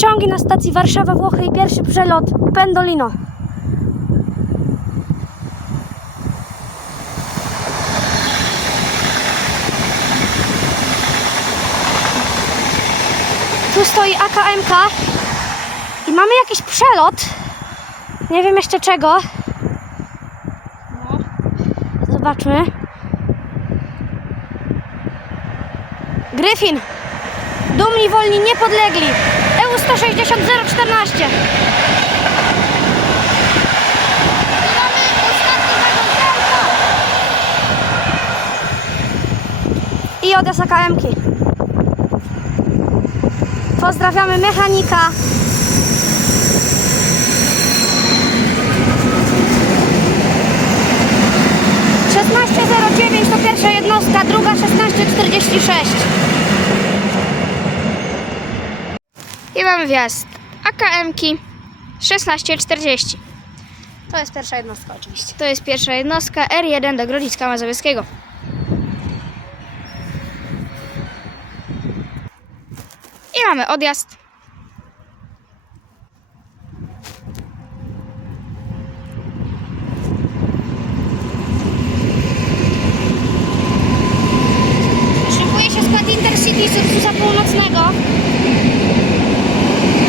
Pociągi na stacji Warszawa, Włochy i pierwszy przelot Pendolino. Tu stoi AKMK i mamy jakiś przelot. Nie wiem jeszcze czego. Zobaczmy. Gryfin. Dumni, wolni, niepodlegli. 160 014. I od SKM-ki. Pozdrawiamy mechanika. Szesnaście zero dziewięć to pierwsza jednostka, druga 1646. I mamy wjazd AKM-ki 1640. To jest pierwsza jednostka oczywiście. To jest pierwsza jednostka R1 do Grodziska Mazowieckiego. I mamy odjazd. Szykuje się skład Intercity z Ursusa Północnego.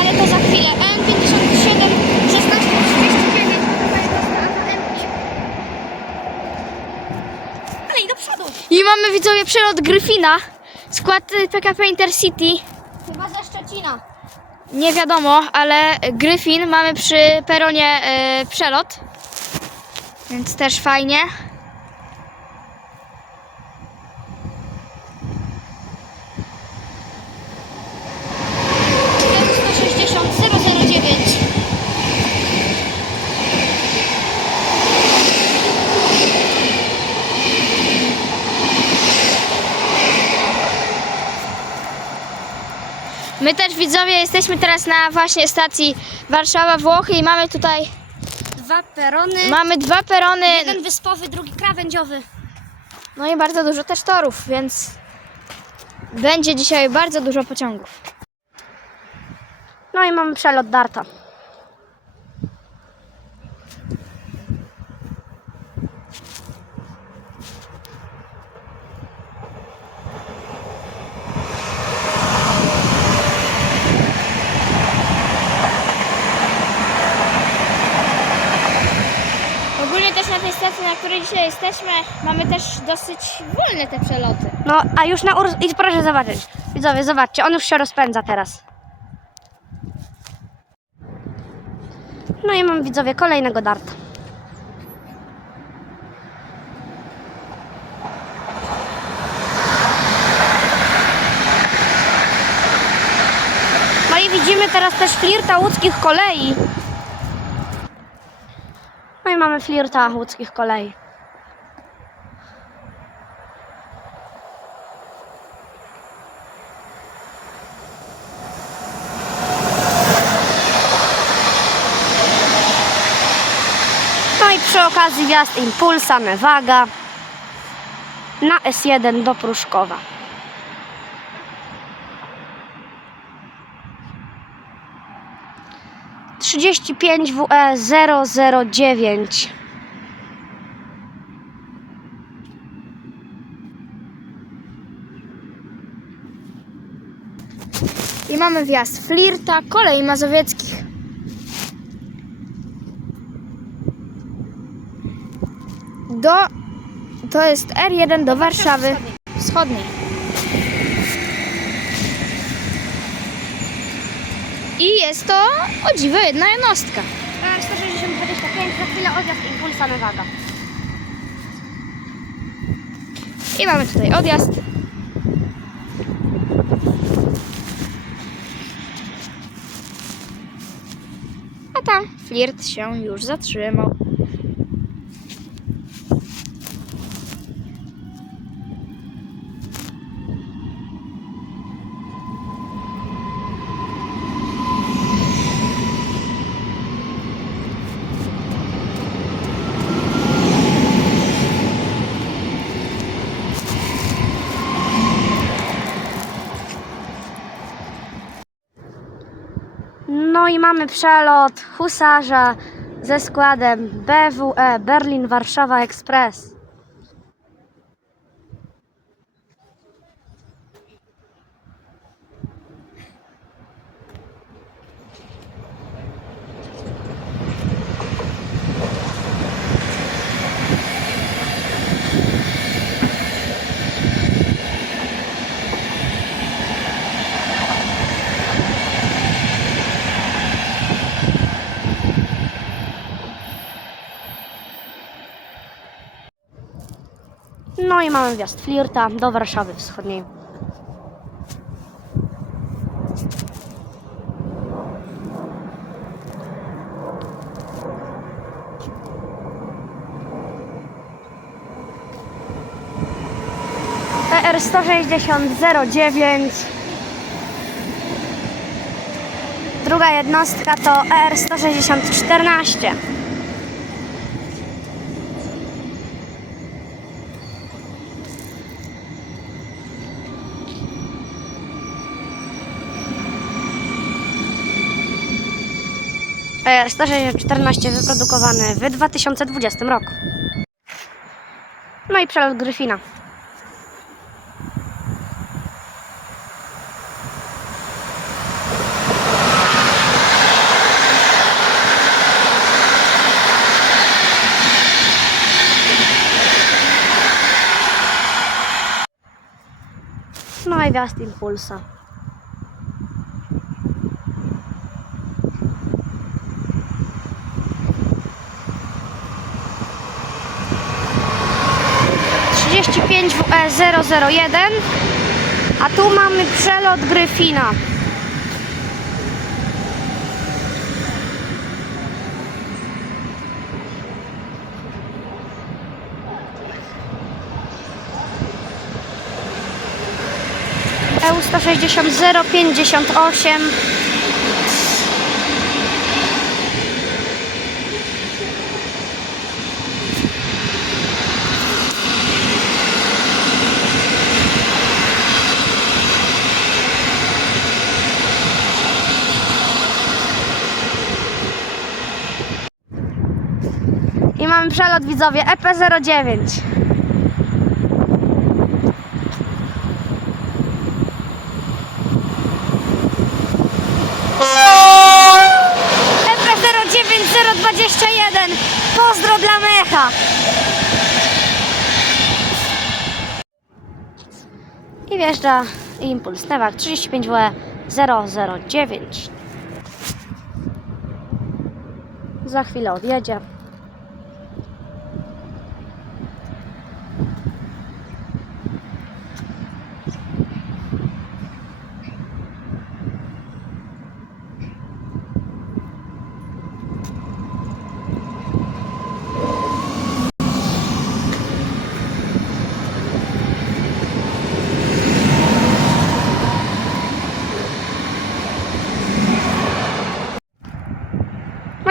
Ale to za chwilę. EN57 1639 Ale i do przodu. I mamy widzowie przelot Gryfina. Skład y, PKP Intercity. Chyba ze Szczecina. Nie wiadomo, ale Gryfin mamy przy peronie y, przelot. Więc też fajnie. EN160 009. My też widzowie jesteśmy teraz na właśnie stacji Warszawa Włochy i mamy tutaj Dwa perony. mamy dwa perony. Jeden wyspowy, drugi krawędziowy. No i bardzo dużo też torów, więc będzie dzisiaj bardzo dużo pociągów. No i mamy przelot Darta. Ogólnie też na tej stacji, na której dzisiaj jesteśmy, mamy też dosyć wolne te przeloty. No, a już na Urs... I proszę zobaczyć. Widzowie, zobaczcie, on już się rozpędza teraz. No i mam, widzowie, kolejnego darta. No i widzimy teraz też flirta łódzkich kolei. No i mamy flirta łódzkich kolei. I przy okazji wjazd Impulsa Mewaga na S1 do Pruszkowa. Trzydzieści pięć WE 009 I mamy wjazd Flirta, kolei mazowieckich. Do, to jest R1 do Warszawy Wschodniej. I jest to o dziwo jedna jednostka. E, 160 25 za chwilę odjazd Impulsa Mewaga. I mamy tutaj odjazd. A tam flirt się już zatrzymał. No i mamy przelot husarza ze składem BWE Berlin Warszawa Express. Mamy wjazd flirta do Warszawy Wschodniej. ER 16009 Druga jednostka to ER 16014 ER 16014 wyprodukowany w 2020 roku. No i przelot Gryfina. No i wjazd impulsa. Trzydzieści pięć WE 001 a tu mamy przelot Gryfina. EU 160 058 I mamy przelot widzowie E EP09. EP09021. Pozdro dla mecha. I wjeżdża impuls Newak 35WE 009. Za chwilę odjedzie.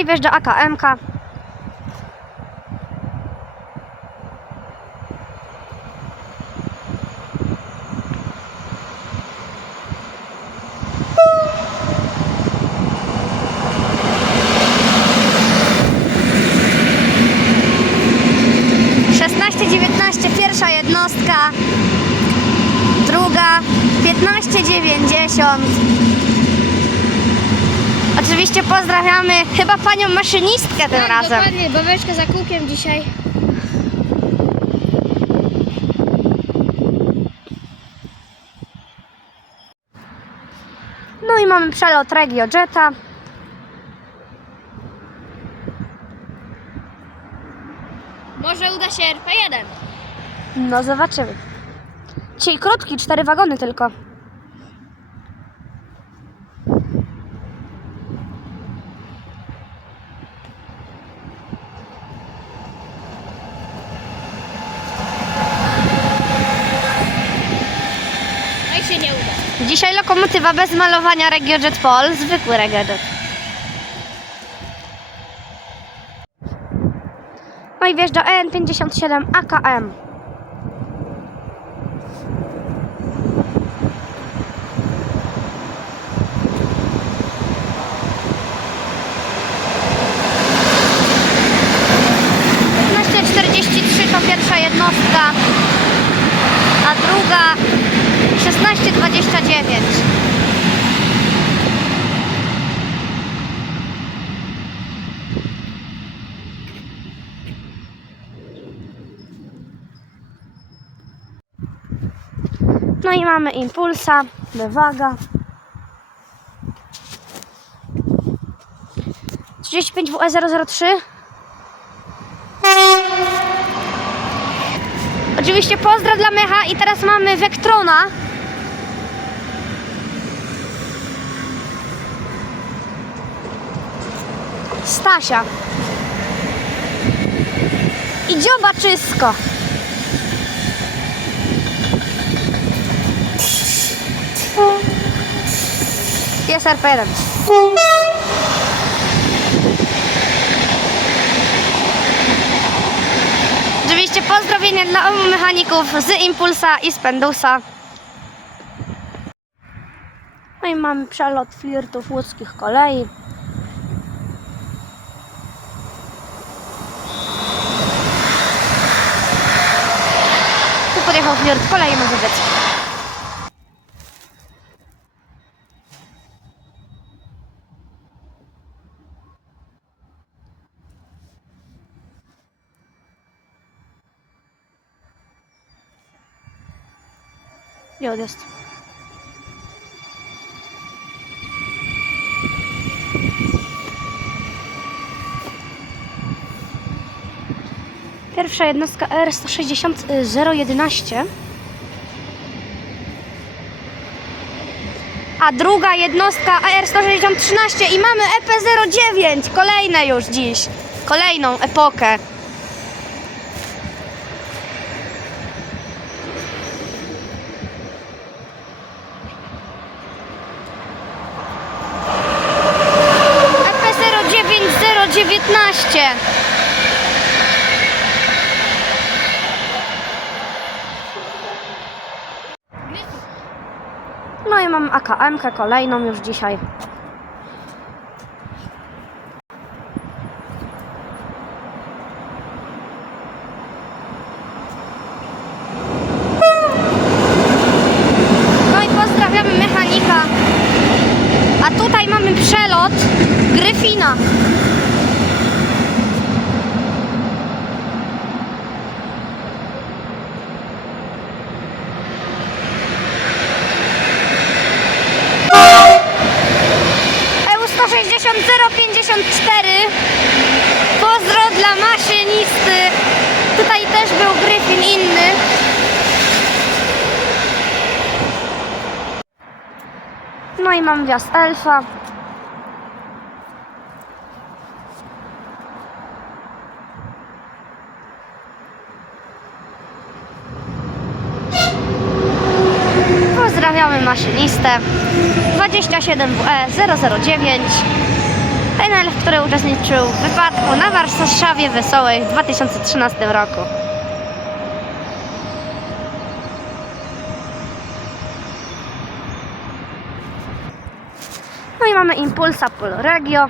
I wjeżdża. Szesnaście, dziewiętnaście, pierwsza jednostka, druga, piętnaście, dziewięćdziesiąt. Oczywiście pozdrawiamy chyba panią maszynistkę tym tak, razem. dokładnie, babeczka za kółkiem dzisiaj. No i mamy przelot RegioJeta. Może uda się RP1. No zobaczymy. Dzisiaj krótki, cztery wagony tylko. No i się nie uda. Dzisiaj lokomotywa bez malowania RegioJet Pol, zwykły RegioJet. No i wjeżdża EN57 AKM. Mamy Impulsa, Mewaga. 35 WE003. Oczywiście pozdro dla Mecha i teraz mamy Vectrona. Stasia. I dziobaczysko. Jest RPR. Oczywiście pozdrowienia dla obu mechaników z Impulsa i z Pendusa. No i mamy przelot flirtów łódzkich kolei. Tu podjechał flirt kolei mazowieckiej. Gdzie jest? Pierwsza jednostka R160011. A druga jednostka AR-16013 i mamy EP-09, kolejne już dziś, kolejną epokę. AKM-kę kolejną już dzisiaj. No i pozdrawiamy mechanika. A tutaj mamy przelot Gryfina. EU 160 054. Pozdro dla maszynisty. Tutaj też był Gryfin inny. No i mam wjazd Elfa. Pozdrawiamy maszynistę. 27WE009. Ten elf, który uczestniczył w wypadku na Warszawie Wesołej w 2013 roku. No i mamy Impulsa Polregio.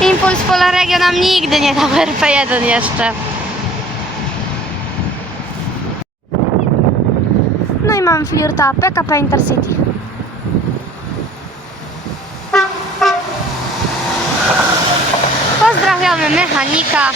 Impuls Polaregio nam nigdy nie dał RP1 jeszcze. Mamy flirta PKP Intercity. Pozdrawiamy mechanika.